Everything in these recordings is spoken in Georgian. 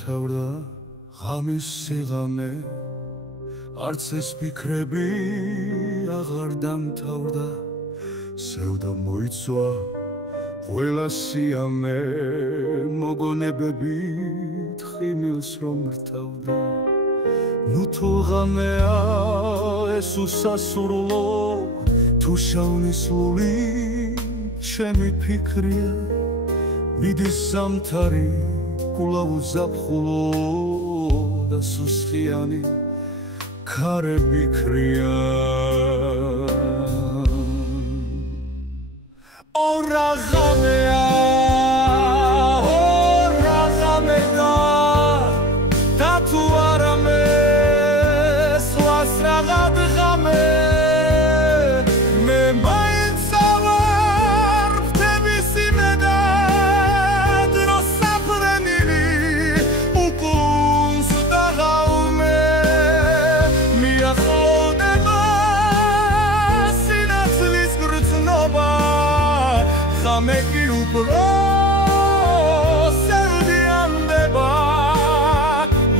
დამთავრდა ღამის სიღამე არც ეს ფიქრები აღარ დამთავრდა სევდა მოიცვა ყველა სიამე მოგონებებით ხიმილს რომ რთავდა ნუ თუ ღამეა ეს უსასრულო თუ შავნისლული ჩემი ფიქრია მიდის ზამთარი კვლავ უზაფხულო და სუსხიანი ქარები ქრია ორა ღამეა ორა ღამეა და თუ არა მე სხვას რაღაც ღამე მე მაინც ავარ ვთები სიმედად რო საფრენილი უკუნს დაღაუმე მიახლოვდება სინათლის გრძნობა ღამე კი უფრო სევდიანდება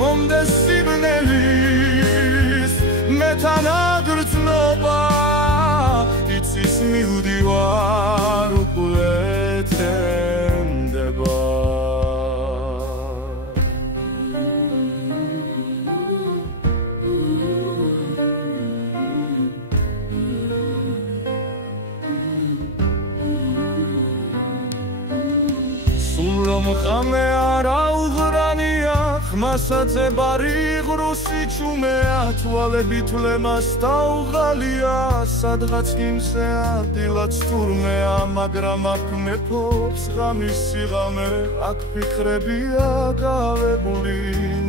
მომდეს სიბნელის მეთან აგრძნობა იცის მივდივარ უკვე თენდება რომ ღამე არა უღრანია ხმასაც ებარი ღრუსი ჩუმეა თვალები თვლემას დაუღალია სადღაც იმზე ადგილაც თურმეა მაგრამ აქ მეფობს ღამის სიღამე აქ ფიქრებია გავებული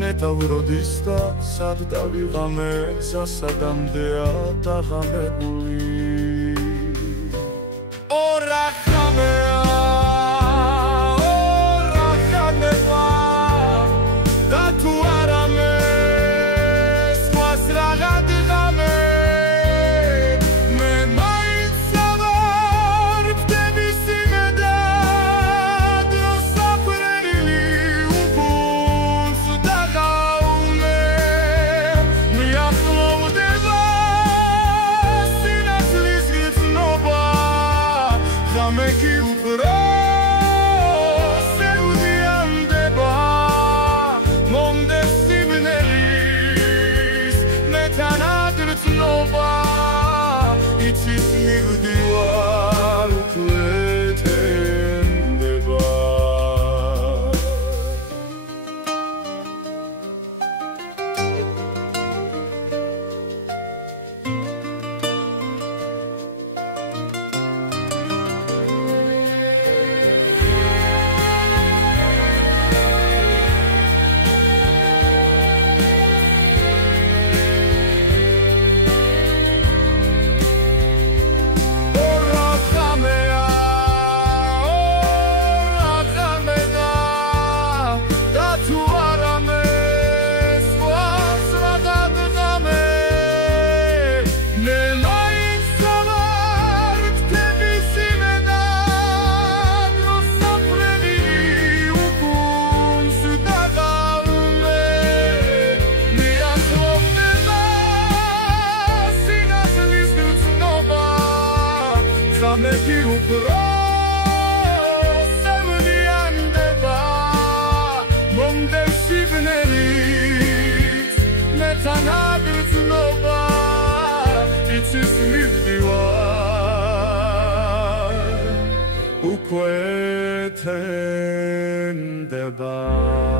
ნეტავროდის და სად დავიღამე სასადამდეა დაღამებული ორა ღამეა Make you grow, seudiandeba, mondes sibnelis, metanadrut nova, itis migdivar ukletendeba. Make you grow, seudiandeba, mondes sibnelis, metanadrut nova, itis mivdivar, ukletendeba.